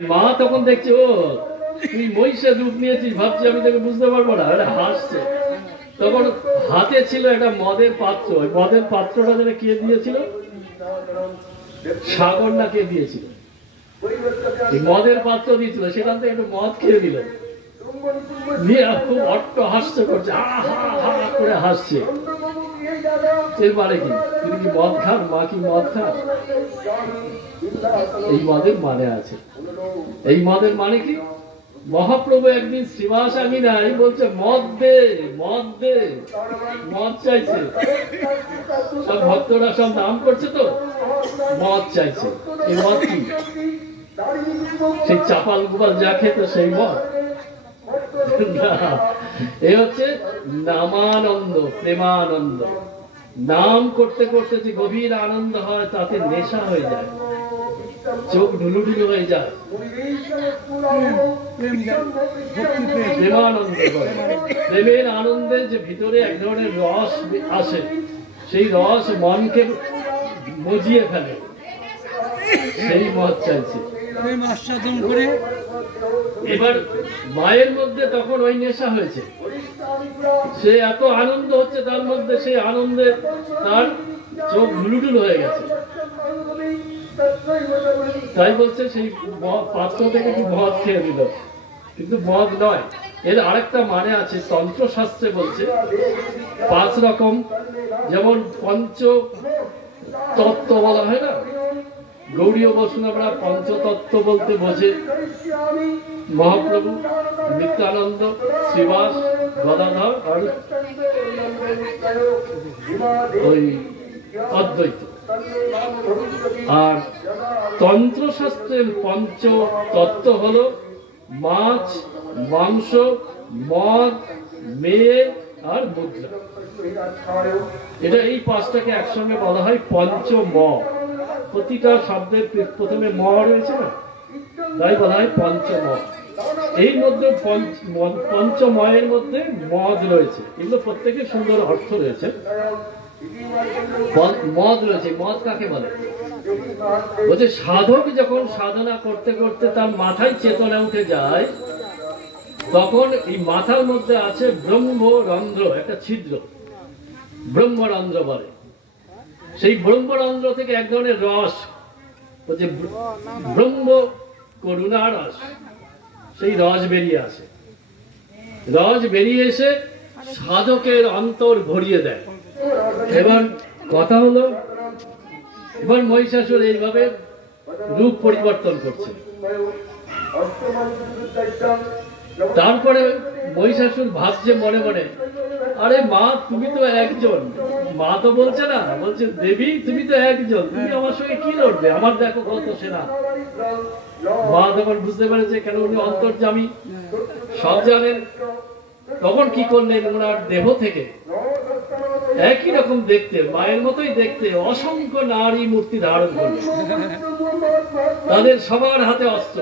মা তখন দেখছে, ও তুই মহিষের রূপ নিয়েছিস, ভাবছি আমি তোকে বুঝতে পারবো না, এটা হাসছে। তখন হাতে ছিল একটা মদের পাত্র, ওই মদের পাত্রটা যেন কে দিয়েছিল, সাগর না কে দিয়েছিল, মদের পাত্র দিয়েছিল, সেখান থেকে একটু মদ খেয়ে দিল, নিয়ে খুব অট্ট হাস্য করছে, হা করে হাসছে। এর মানে কি, তিনি কি মদ খান, মা কি মদ খান? এই মদের মানে আছে। এই মদের মানে কি, মহাপ্রভু একদিন শ্রীবাস আমি নাই বলছে, মদ দে, মদ দে, মদ চাইছে। সব ভক্তরা সব নাম করছে, তো মদ চাইছে। এই মদ কি, সেই চাপাল গোপাল যা খেত সেই মদ না, এ হচ্ছে নামানন্দ, প্রেমানন্দ। নাম করতে করতে যে গভীর আনন্দ হয়, তাতে নেশা হয়ে যায়, চোখ ঢুলুঢুলু হয়ে যায়, প্রেমানন্দ। প্রেমের আনন্দে যে ভিতরে এক ধরনের রস আসে, সেই রস মনকে মজিয়ে ফেলে, সেই মদ চাইছে। এবার মায়ের মধ্যে তখন ওই নেশা হয়েছে, সে এত আনন্দ হচ্ছে তার মধ্যে, সেই আনন্দে তার চোখ ঢুলুঢুলু হয়ে গেছে। তাই বলছে সেই পাত্র থেকে কি মদ খেয়ে দিল, কিন্তু মদ নয়। এর আরেকটা মানে আছে, তন্ত্রশাস্ত্রে বলছে 5 রকম, যেমন পঞ্চ তত্ত্ব বলা হয় না, গৌড়ীয় বৈষ্ণবরা পঞ্চতত্ত্ব বলতে বোঝে মহাপ্রভু, নিত্যানন্দ, শ্রীবাস, গদাধর আর ওই অদ্বৈত। আর তন্ত্রশাস্ত্রের পঞ্চ তত্ত্ব হলো মাছ, মাংস, মদ, মেয়ে আর মুদ্রা। এটা এই 5টাকে একসঙ্গে বলা হয় পঞ্চ ম। প্রতিটা শব্দের প্রথমে ম রয়েছে না, তাই বলা হয় পঞ্চম। এই মধ্যে পঞ্চময়ের মধ্যে মদ রয়েছে, এগুলো প্রত্যেকে সুন্দর অর্থ রয়েছে। মদ রয়েছে, মদ কাকে বলে, বলছে সাধক যখন সাধনা করতে করতে তার মাথায় চেতনা উঠে যায়, তখন এই মাথার মধ্যে আছে ব্রহ্মরন্ধ্র, একটা ছিদ্র, ব্রহ্মরন্ধ্র বলে। সেই ব্রহ্মরন্ধ্র থেকে এক ধরনের রস, বলছে ব্রহ্ম করুণা রস, সেই রস বেরিয়ে আসে। রস বেরিয়ে এসে সাধকের অন্তর ভরিয়ে দেয়। এবার কথা হলো, এবার মহিষাসুর এইভাবে রূপ পরিবর্তন করছে। তারপরে মহিষাসুর ভাবছে মনে মনে, আরে মা তুমি তো একজন, মা তো বলছে না, বলছে দেবী তুমি তো একজন, তুমি আমার সঙ্গে কি লড়বে, আমার দেখো কত সেনা। মা তখন বুঝতে পেরেছে, কেন উনি অন্তর্যামী, সব জানেন। তখন কি করলেন, ওনার দেহ থেকে একই রকম দেখতে, মায়ের মতোই দেখতে অসংখ্য নারী মূর্তি ধারণ করলেন, তাদের সবার হাতে অস্ত্র।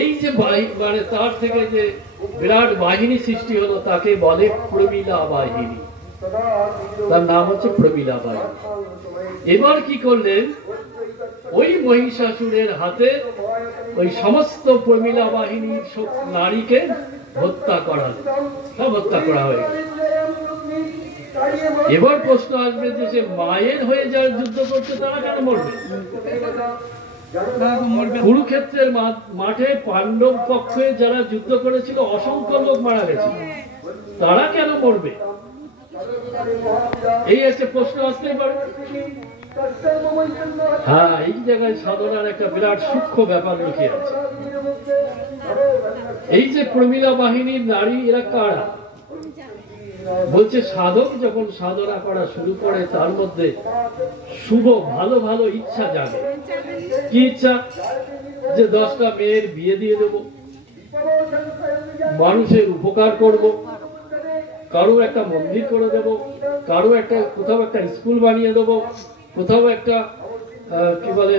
এই যে মানে তার থেকে যে বিরাট বাহিনী সৃষ্টি হলো, তাকে বলে প্রমীলা বাহিনী, তার নাম হচ্ছে প্রমীলা বাহিনী। এবার কি করলেন, ওই মহিষাসুরের হাতে ওই সমস্ত প্রমীলা বাহিনীর নারীকে হত্যা করা, সব হত্যা করা হয়ে গেল। এবার প্রশ্ন আসবে যে সে মায়ের হয়ে যারা যুদ্ধ করছে তারা কেন মরবে? কুরুক্ষেত্রের মাঠে পাণ্ডব পক্ষে যারা যুদ্ধ করেছিল অসংখ্য লোক মারা গেছে, তারা কেন মরবে? এই একটা প্রশ্ন আসতেই পারে। হ্যাঁ, এই জায়গায় সাধনার একটা বিরাট সূক্ষ্ম ব্যাপার লুকিয়ে আছে। এই যে প্রমীলা বাহিনীর নারী, এরা কারা? বলছে সাধক যখন সাধনা করা শুরু করে, তার মধ্যে শুভ ভালো ভালো ইচ্ছা জাগে। কি ইচ্ছা? যে 10টা মেয়ের বিয়ে দিয়ে দেব, মানুষের উপকার করব, কারো একটা মন্দির করে দেব, কারো একটা কোথাও একটা স্কুল বানিয়ে দেব, কোথাও একটা কি বলে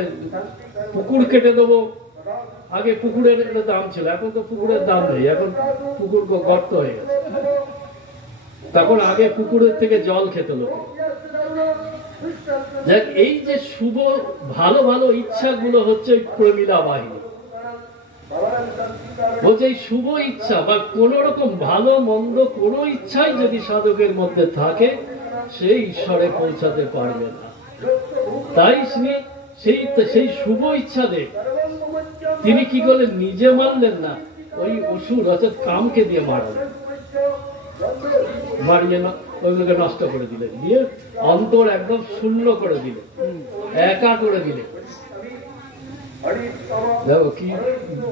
পুকুর কেটে দেবো। আগে পুকুরের দাম ছিল, এখন তো পুকুরের দাম নেই, এখন পুকুর গর্ত হয়ে গেছে। তখন আগে পুকুরের থেকে জল খেত লোক, দেখ এই যে শুভ ভালো ভালো ইচ্ছাগুলো হচ্ছে প্রমিলা বাহিনী। বলছে এই শুভ ইচ্ছা বা কোন রকম ভালো মন্দ কোন ইচ্ছাই যদি সাধকের মধ্যে থাকে সে ঈশ্বরে পৌঁছাতে পারবে না। তাই সেই শুভ ইচ্ছাদের তিনি কি করলেন, নিজে মানলেন না, ওই অসুর অর্থাৎ কামকে দিয়ে মারলেন, মারিয়ে ওইগুলোকে নষ্ট করে দিলেন, দিয়ে অন্তর একদম শূন্য করে দিলেন, একা করে দিলেন। দেখো কি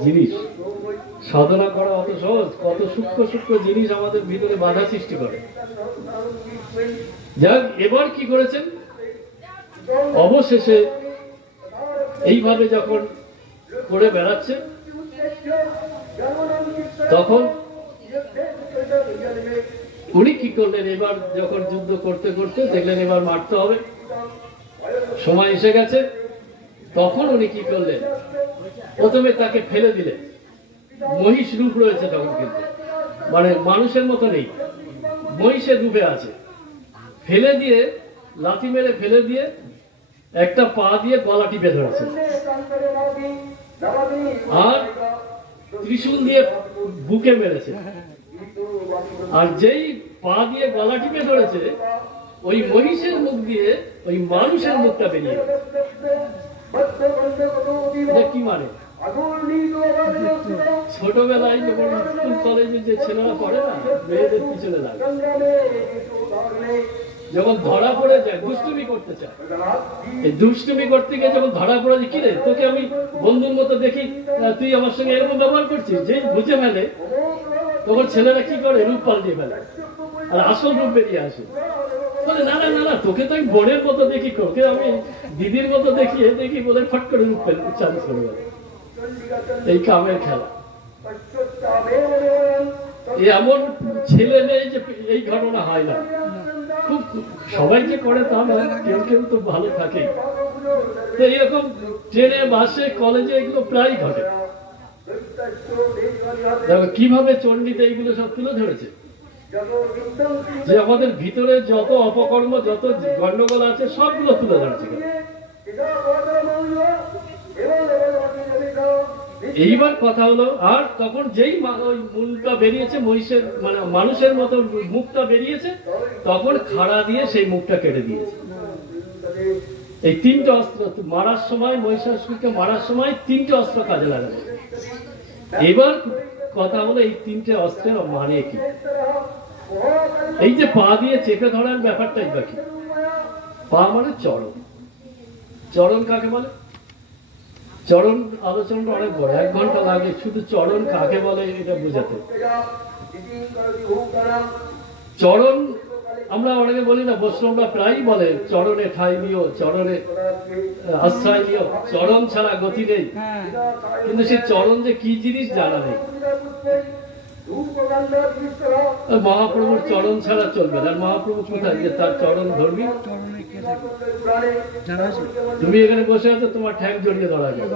জিনিস, সাধনা করা অত সহজ, কত সূক্ষ্ম সূক্ষ্ম জিনিস আমাদের ভিতরে বাধা সৃষ্টি করে। যাক, এবার কি করেছেন, অবশেষে এইভাবে যখন করে বেড়াচ্ছে তখন উনি কি করলেন, এবার যখন যুদ্ধ করতে করতে দেখলেন এবার মারতে হবে, সময় এসে গেছে, তখন উনি কি করলেন, প্রথমে তাকে ফেলে দিলেন। মহিষ রূপ রয়েছে তখন, কিন্তু মানে মানুষের মতো নেই, মহিষের রূপে আছে। ফেলে দিয়ে, লাথি মেরে ফেলে দিয়ে একটা পা দিয়ে গলা টিপে ধরেছে, আর ত্রিশূল দিয়ে বুকে মেরেছে। আর যেই পা দিয়ে গলা টিপে ধরেছে, ওই মহিষের মুখ দিয়ে ওই মানুষের মুখটা বেরিয়ে গেছে। কি মানে, ছোটবেলায় যখন স্কুল কলেজে যে ছেলেরা পড়ে না, মেয়েদের পিছনে লাগে, যখন ধরা পড়ে যায় দুষ্টুমি করতে চায়, এই দুষ্টুমি করতে গিয়ে যখন ধরা পড়ে যায়, কিরে তোকে আমি বন্ধুর মতো দেখি, তুই আমার সঙ্গে এরকম ব্যবহার করছিস, যে বুঝে ফেলে তখন ছেলেরা কি করে, রূপ পাল্টিয়ে ফেলে, আর আসল রূপ বেরিয়ে আসে। বলে না না না না, তোকে তো আমি বোনের মতো দেখি, তোকে আমি দিদির মতো দেখি বলে ফট করে রূপ চালু করে গেল। এই কামের খেলা, এমন ছেলে নেই যে এই ঘটনা হয় না। খুব সবাই যে করে তা নয়, কেউ কেউ তো ভালো থাকে। তো এরকম ট্রেনে, বাসে, কলেজে এগুলো প্রায় ঘটে। দেখো কিভাবে চণ্ডীতে এইগুলো সব তুলে ধরেছে, যে আমাদের ভিতরে যত অপকর্ম, যত গন্ডগোল আছে সবগুলো তুলে ধরেছে। এইবার কথা হলো, আর তখন যেই মুখটা বেরিয়েছে, মহিষের মানে মানুষের মতো মুখটা বেরিয়েছে, তখন খাড়া দিয়ে সেই মুখটা কেটে দিয়েছে। এই তিনটে অস্ত্র মারার সময়, মহিষাসুরকে মারার সময় তিনটে অস্ত্র কাজে লাগানো। এবার কথা হলো এই তিনটে অস্ত্রের মানে কি। এই যে পা দিয়ে চেপে ধরার ব্যাপারটাই বাকি। পা মানে চরণ। চরণ কাকে বলে, চরণ আলোচনাটা অনেক বড়, 1 ঘন্টা লাগে শুধু চরণ কাকে বলে এটা বোঝাতে। চরণ আমরা অনেকে বলি না, বৈষ্ণবরা প্রায়ই বলে চরণে ঠাঁই নিও, চরণে আশ্রয় নিও, চরণ ছাড়া গতি নেই। কিন্তু সেই চরণ যে কি জিনিস জানা নেই। মহাপ্রভুর চরণ ছাড়া চলবে না। মহাপ্রভু কোথায় যে তার চরণ ধরবি, তুমি এখানে বসে আছো, তোমার ঠ্যাং জড়িয়ে ধরা যাবে।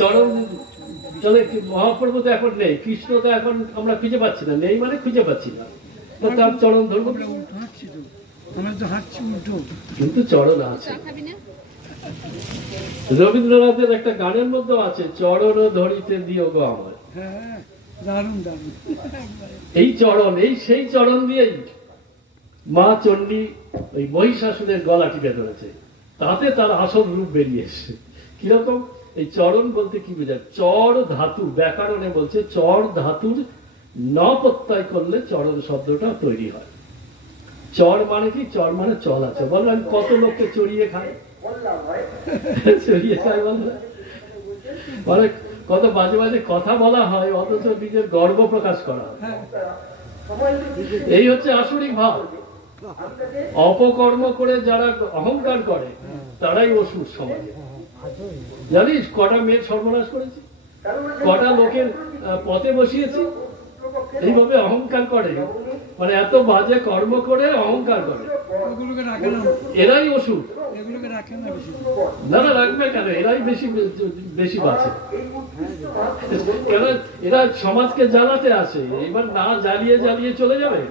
চরণ চলে, মহাপ্রভু তো এখন নেই, কৃষ্ণ তো এখন আমরা খুঁজে পাচ্ছি না, নেই মানে খুঁজে পাচ্ছি না, তো তার চরণ ধরবো, কিন্তু চরণ আছে। রবীন্দ্রনাথের একটা গানের মধ্যে আছে, চরণ ধরিতে দিও গো আমার। এই চরণ, এই সেই চরণ দিয়েই মা চণ্ডী ওই মহিষাসুরের গলা টিপে ধরেছে, তাতে তার আসল রূপ বেরিয়ে এসছে। কিরকম, এই চরণ বলতে কি বোঝায়, চর ধাতু, ব্যাকরণে বলছে চর ধাতুর ন প্রত্যয় করলে চরণ শব্দটা তৈরি হয়। চর মানে কি, চর মানে চল আছে। বললাম কত লোককে চড়িয়ে খায়, চড়িয়ে খায় বললাম, মানে কত বাজে বাজে কথা বলা হয়, অথচ নিজের গর্ব প্রকাশ করা হয়। এই হচ্ছে আসরিক ভাব। অপকর্ম করে যারা অহংকার করে তারাই অসুর সমাজে। জানিস কটা মেয়ের সর্বনাশ করেছি, কটা লোকের পথে বসিয়েছি, এইভাবে অহংকার করে, মানে এত বাজে কর্ম করে অহংকার করে, এরাই অসুর। না না, রাখবে কেন, এরাই বেশি বেশি বাঁচে। কেন, এরা সমাজকে জ্বালাতে আসে, এবার না জ্বালিয়ে জ্বালিয়ে চলে যাবে।